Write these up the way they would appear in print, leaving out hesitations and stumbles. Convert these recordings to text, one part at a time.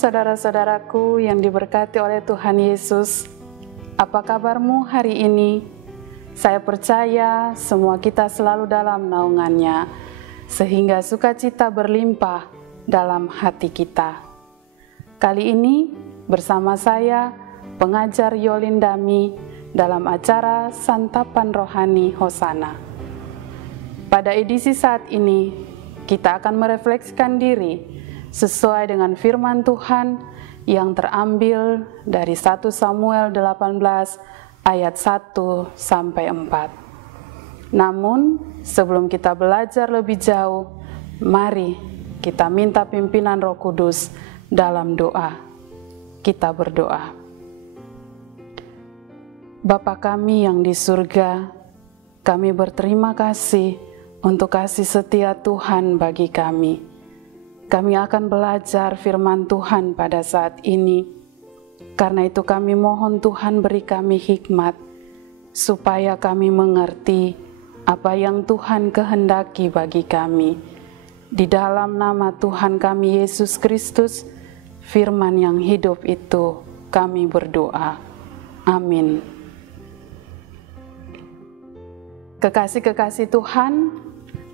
saudara-saudaraku yang diberkati oleh Tuhan Yesus. Apa kabarmu hari ini? Saya percaya semua kita selalu dalam naungan-Nya, sehingga sukacita berlimpah dalam hati kita. Kali ini bersama saya, pengajar Yolin Dami, dalam acara Santapan Rohani Hosana. Pada edisi saat ini, kita akan merefleksikan diri sesuai dengan firman Tuhan yang terambil dari 1 Samuel 18 ayat 1 sampai 4. Namun, sebelum kita belajar lebih jauh, mari kita minta pimpinan Roh Kudus dalam doa. Kita berdoa. Bapa kami yang di surga, kami berterima kasih untuk kasih setia Tuhan bagi kami. Kami akan belajar firman Tuhan pada saat ini. Karena itu kami mohon Tuhan beri kami hikmat, supaya kami mengerti apa yang Tuhan kehendaki bagi kami. Di dalam nama Tuhan kami Yesus Kristus, firman yang hidup itu kami berdoa. Amin. Kekasih-kekasih Tuhan,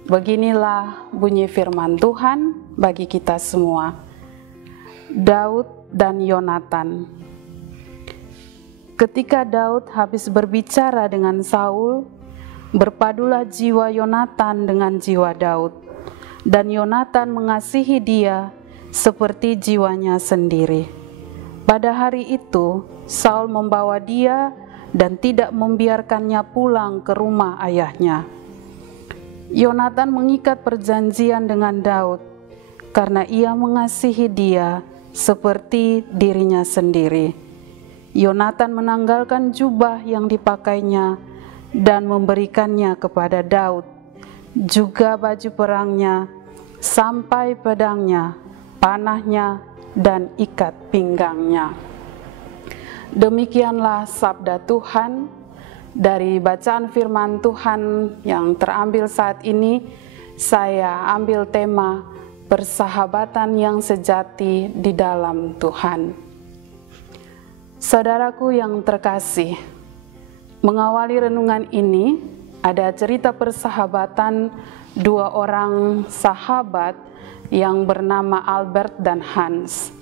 beginilah bunyi firman Tuhan bagi kita semua. Daud dan Yonatan. Ketika Daud habis berbicara dengan Saul, berpadulah jiwa Yonatan dengan jiwa Daud, dan Yonatan mengasihi dia seperti jiwanya sendiri. Pada hari itu, Saul membawa dia dan tidak membiarkannya pulang ke rumah ayahnya. Yonatan mengikat perjanjian dengan Daud karena ia mengasihi dia seperti dirinya sendiri. Yonatan menanggalkan jubah yang dipakainya dan memberikannya kepada Daud, juga baju perangnya, sampai pedangnya, panahnya, dan ikat pinggangnya. Demikianlah sabda Tuhan. Dari bacaan firman Tuhan yang terambil saat ini, saya ambil tema persahabatan yang sejati di dalam Tuhan. Saudaraku yang terkasih, mengawali renungan ini ada cerita persahabatan dua orang sahabat yang bernama Albert dan Hans.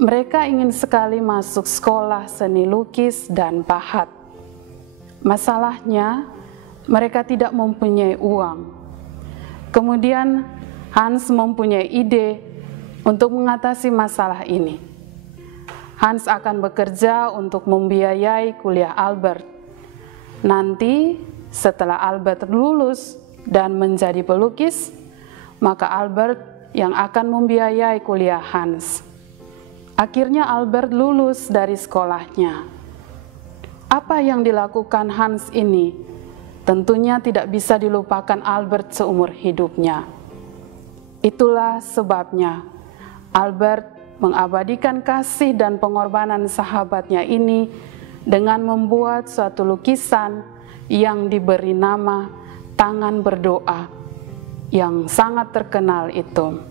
Mereka ingin sekali masuk sekolah seni lukis dan pahat. Masalahnya, mereka tidak mempunyai uang. Kemudian Hans mempunyai ide untuk mengatasi masalah ini. Hans akan bekerja untuk membiayai kuliah Albert. Nanti, setelah Albert lulus dan menjadi pelukis, maka Albert yang akan membiayai kuliah Hans. Akhirnya Albert lulus dari sekolahnya. Apa yang dilakukan Hans ini tentunya tidak bisa dilupakan Albert seumur hidupnya. Itulah sebabnya Albert mengabadikan kasih dan pengorbanan sahabatnya ini dengan membuat suatu lukisan yang diberi nama Tangan Berdoa yang sangat terkenal itu.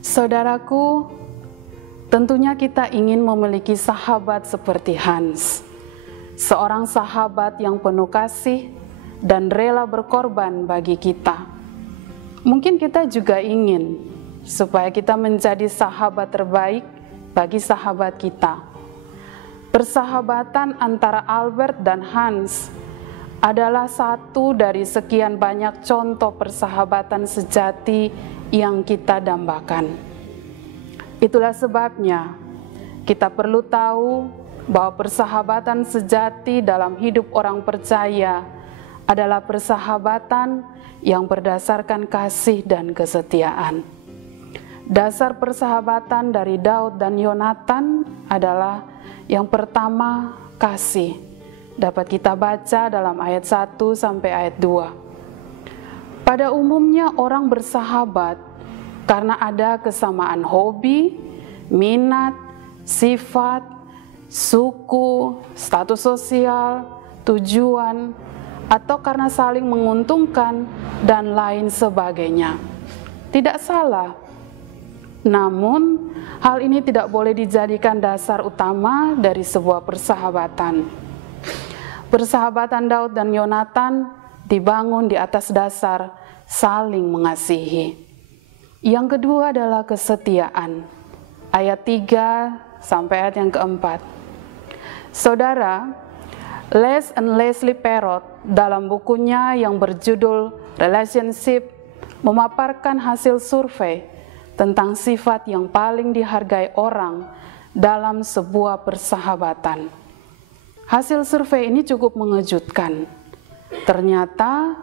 Saudaraku, tentunya kita ingin memiliki sahabat seperti Hans, seorang sahabat yang penuh kasih dan rela berkorban bagi kita. Mungkin kita juga ingin supaya kita menjadi sahabat terbaik bagi sahabat kita. Persahabatan antara Albert dan Hans adalah satu dari sekian banyak contoh persahabatan sejati yang kita dambakan. Itulah sebabnya kita perlu tahu bahwa persahabatan sejati dalam hidup orang percaya adalah persahabatan yang berdasarkan kasih dan kesetiaan. Dasar persahabatan dari Daud dan Yonatan adalah yang pertama, kasih. Dapat kita baca dalam ayat 1 sampai ayat 2. Pada umumnya orang bersahabat karena ada kesamaan hobi, minat, sifat, suku, status sosial, tujuan, atau karena saling menguntungkan dan lain sebagainya. Tidak salah. Namun, hal ini tidak boleh dijadikan dasar utama dari sebuah persahabatan. Persahabatan Daud dan Yonatan dibangun di atas dasar saling mengasihi. Yang kedua adalah kesetiaan. Ayat 3 sampai ayat yang keempat. Saudara, Les and Leslie Parrott dalam bukunya yang berjudul Relationship memaparkan hasil survei tentang sifat yang paling dihargai orang dalam sebuah persahabatan. Hasil survei ini cukup mengejutkan. Ternyata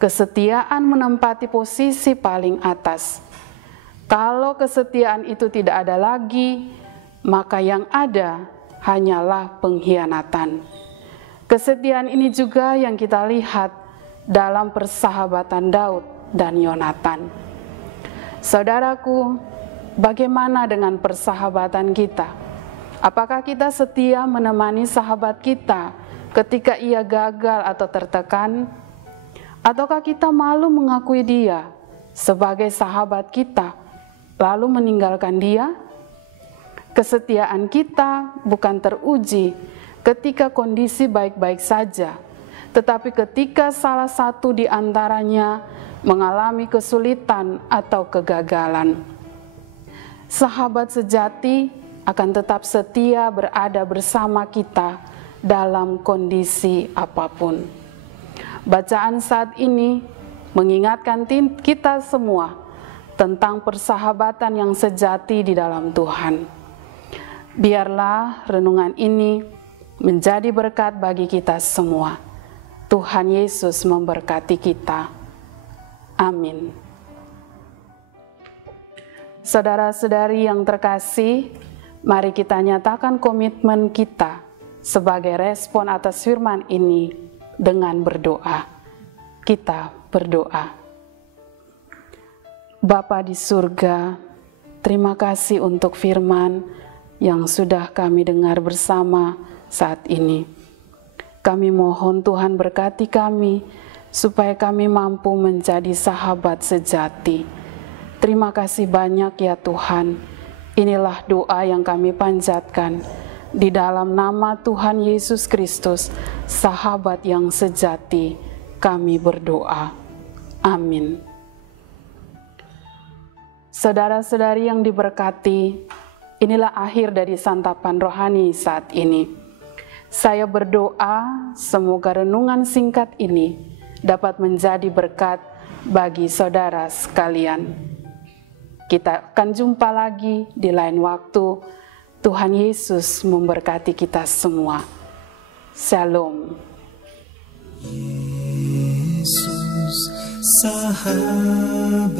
kesetiaan menempati posisi paling atas. Kalau kesetiaan itu tidak ada lagi, maka yang ada hanyalah pengkhianatan. Kesetiaan ini juga yang kita lihat dalam persahabatan Daud dan Yonatan. Saudaraku, bagaimana dengan persahabatan kita? Apakah kita setia menemani sahabat kita ketika ia gagal atau tertekan? Ataukah kita malu mengakui dia sebagai sahabat kita, lalu meninggalkan dia? Kesetiaan kita bukan teruji ketika kondisi baik-baik saja, tetapi ketika salah satu di antaranya mengalami kesulitan atau kegagalan. Sahabat sejati akan tetap setia berada bersama kita dalam kondisi apapun. Bacaan saat ini mengingatkan kita semua tentang persahabatan yang sejati di dalam Tuhan. Biarlah renungan ini menjadi berkat bagi kita semua. Tuhan Yesus memberkati kita. Amin. Saudara-saudari yang terkasih, mari kita nyatakan komitmen kita sebagai respon atas firman ini dengan berdoa. Kita berdoa. Bapa di surga, terima kasih untuk firman yang sudah kami dengar bersama saat ini. Kami mohon Tuhan berkati kami, supaya kami mampu menjadi sahabat sejati. Terima kasih banyak ya Tuhan. Inilah doa yang kami panjatkan. Di dalam nama Tuhan Yesus Kristus, sahabat yang sejati, kami berdoa. Amin. Saudara-saudari yang diberkati, inilah akhir dari santapan rohani saat ini. Saya berdoa semoga renungan singkat ini dapat menjadi berkat bagi saudara sekalian. Kita akan jumpa lagi di lain waktu. Tuhan Yesus memberkati kita semua. Shalom. Yesus, sahabatku.